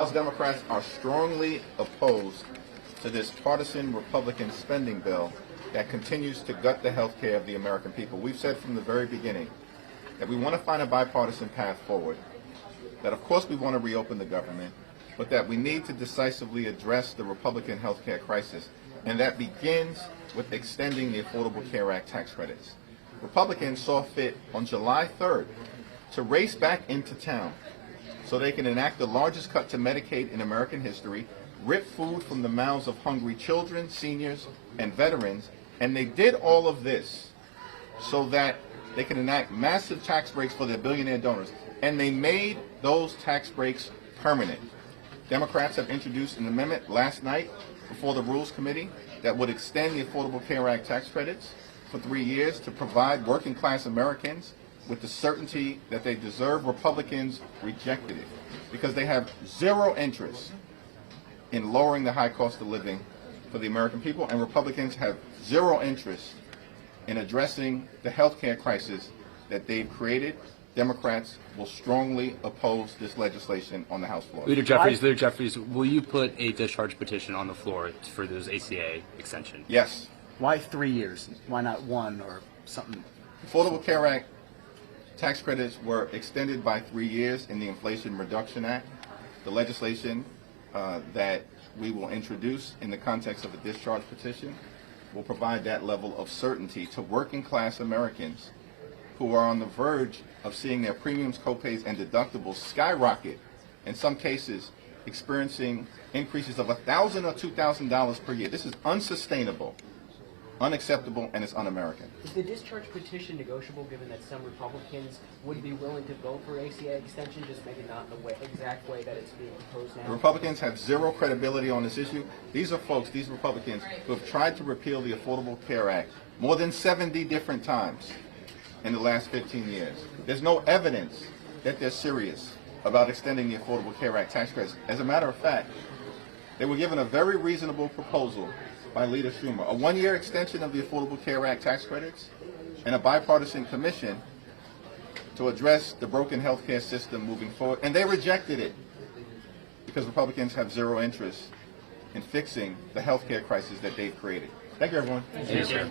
House Democrats are strongly opposed to this partisan Republican spending bill that continues to gut the health care of the American people. We've said from the very beginning that we want to find a bipartisan path forward, that of course we want to reopen the government, but that we need to decisively address the Republican health care crisis, and that begins with extending the Affordable Care Act tax credits. Republicans saw fit on July 3rd to race back into town so they can enact the largest cut to Medicaid in American history, rip food from the mouths of hungry children, seniors, and veterans, and they did all of this so that they can enact massive tax breaks for their billionaire donors, and they made those tax breaks permanent. Democrats have introduced an amendment last night before the Rules Committee that would extend the Affordable Care Act tax credits for 3 years to provide working class Americans with the certainty that they deserve. Republicans rejected it because they have zero interest in lowering the high cost of living for the American people, and Republicans have zero interest in addressing the health care crisis that they've created. Democrats will strongly oppose this legislation on the House floor. Leader Jeffries, will you put a discharge petition on the floor for those ACA extension? Yes. Why 3 years? Why not one or something? Affordable Care Act tax credits were extended by 3 years in the Inflation Reduction Act. The legislation that we will introduce in the context of a discharge petition will provide that level of certainty to working class Americans who are on the verge of seeing their premiums, copays, and deductibles skyrocket, in some cases experiencing increases of $1,000 or $2,000 per year. This is unsustainable, unacceptable, and it's un-American. Is the discharge petition negotiable, given that some Republicans would be willing to vote for ACA extension, just maybe not in the exact way that it's being proposed now? The Republicans have zero credibility on this issue. These are folks, these Republicans, who have tried to repeal the Affordable Care Act more than 70 different times in the last 15 years. There's no evidence that they're serious about extending the Affordable Care Act tax credits. As a matter of fact, they were given a very reasonable proposal by Leader Schumer, a 1-year extension of the Affordable Care Act tax credits and a bipartisan commission to address the broken health care system moving forward, and they rejected it because Republicans have zero interest in fixing the health care crisis that they've created. Thank you, everyone. Thank you, sir.